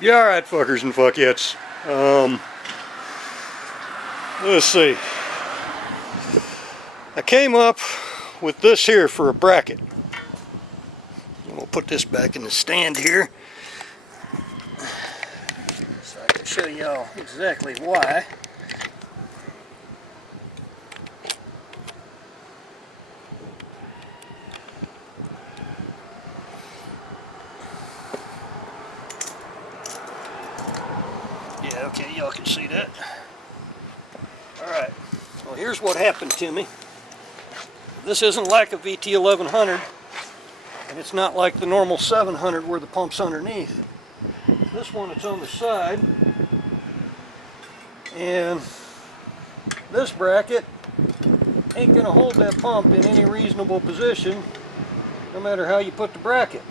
Yeah, alright, fuckers and fuckettes. Let's see. I came up with this here for a bracket. We'll put this back in the stand here so I can show y'all exactly why. Yeah, okay, y'all can see that. Alright, well here's what happened to me. This isn't like a VT1100, and it's not like the normal 700 where the pump's underneath. This one, it's on the side, and this bracket ain't gonna hold that pump in any reasonable position no matter how you put the bracket.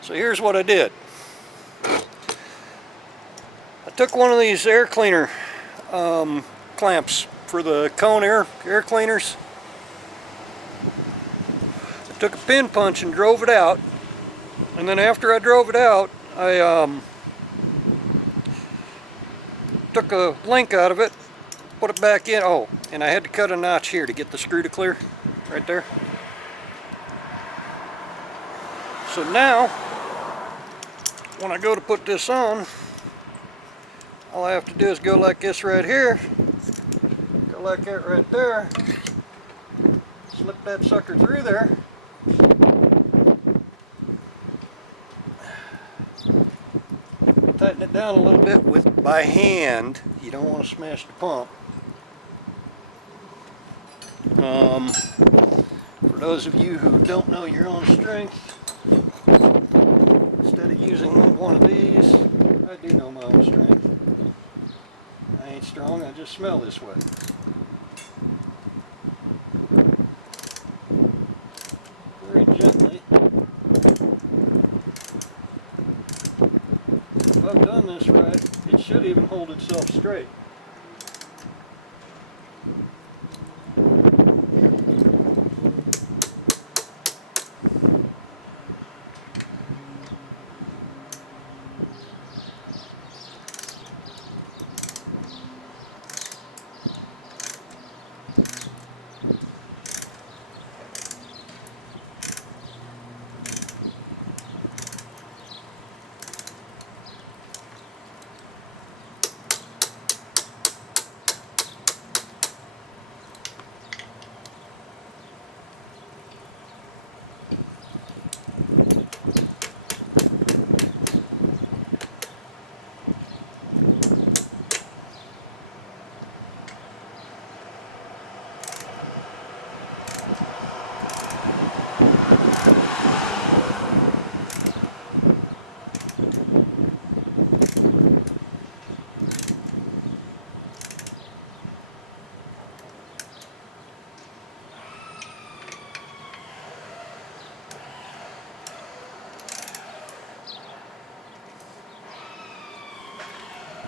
So here's what I did. I took one of these air cleaner clamps for the cone air cleaners. I took a pin punch and drove it out, and then after I drove it out, I took a link out of it, put it back in. Oh, and I had to cut a notch here to get the screw to clear, right there. So now, when I go to put this on, all I have to do is go like this right here, go like that right there, slip that sucker through there, tighten it down a little bit by hand. You don't want to smash the pump. For those of you who don't know your own strength, instead of using one of these, I do know my own strength. I ain't strong, I just smell this way. Very gently. If I've done this right, it should even hold itself straight.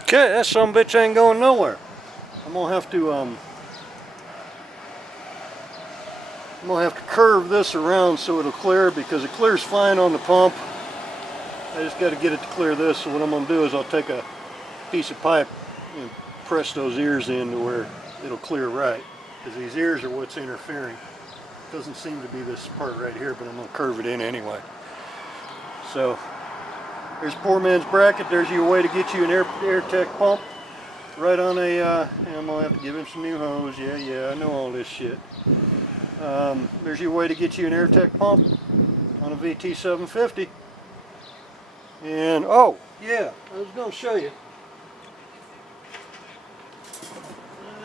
Okay, that sumbitch ain't going nowhere. I'm gonna have to curve this around so it'll clear, because it clears fine on the pump. I just got to get it to clear this. So what I'm gonna do is I'll take a piece of pipe and press those ears in to where it'll clear right, because these ears are what's interfering. It doesn't seem to be this part right here, but I'm gonna curve it in anyway. So there's poor man's bracket. There's your way to get you an Airtech pump right on a, and I'm going to have to give him some new hose. Yeah, I know all this shit. There's your way to get you an Airtech pump on a VT750. And, oh, yeah, I was going to show you.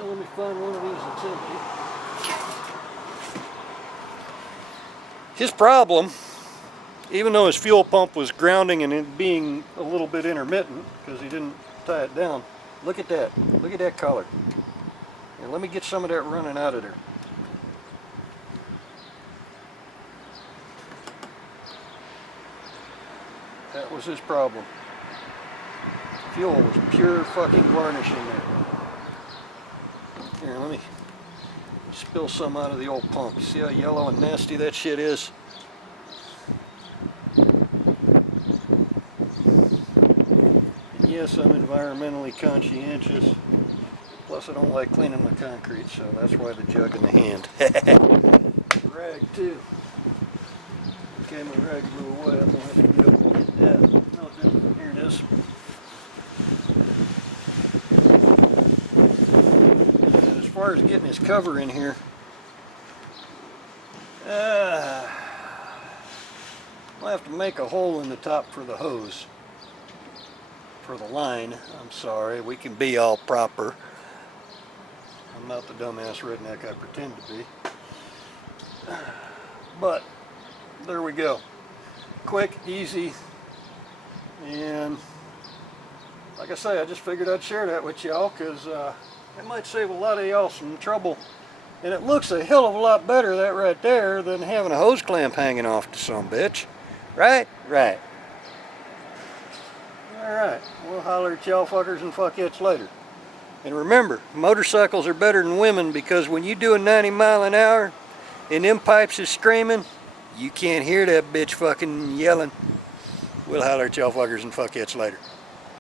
Let me find one of these that's empty. His problem, even though his fuel pump was grounding and it being a little bit intermittent because he didn't tie it down. Look at that. Look at that color. And let me get some of that running out of there. That was his problem. Fuel was pure fucking varnish in there. Here, let me spill some out of the old pump. See how yellow and nasty that shit is? yes, I'm environmentally conscientious. Plus, I don't like cleaning my concrete, so that's why the jug in the hand. Rag, too. Okay, my rag blew away. I'm going to have to get up and get that. No, it didn't. Here it is. And as far as getting his cover in here, I'll have to make a hole in the top for the hose. For the line, I'm sorry. We can be all proper. I'm not the dumbass redneck I pretend to be. But there we go. Quick, easy, and like I say, I just figured I'd share that with y'all because it might save a lot of y'all some trouble. And it looks a hell of a lot better, that right there, than having a hose clamp hanging off to some bitch. Right? Right. Alright, we'll holler at y'all fuckers and fuckheads later. And remember, motorcycles are better than women because when you doing 90 miles an hour and them pipes is screaming, you can't hear that bitch fucking yelling. We'll holler at y'all fuckers and fuckheads later.